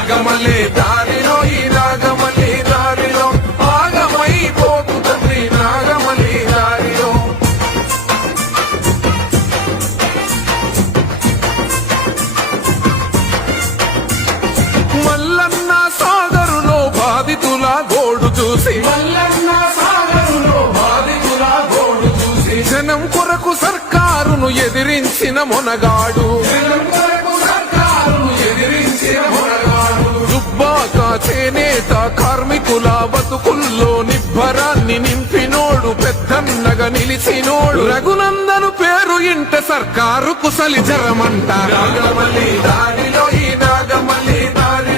నాగమల్లి దారిలో ఈ నాగమల్లి దారిలో ఆగమైపోతుంది నాగమల్లి దారిలో. మల్లన్న సాగరులో బాధితుల గోడు చూసి జనం కొరకు సర్కారును ఎదిరించిన మొనగాడు దుబ్బాక చేనేత కార్మికుల బతుకుల్లో నిబ్బరాన్ని నింపినోడు పెద్దన్నగా నిలిచినోడు రఘునందను పేరు ఇంట సర్కారు కుసలి జరమంట. నాగమల్లి దారిలో ఈ నాగమల్లి దారి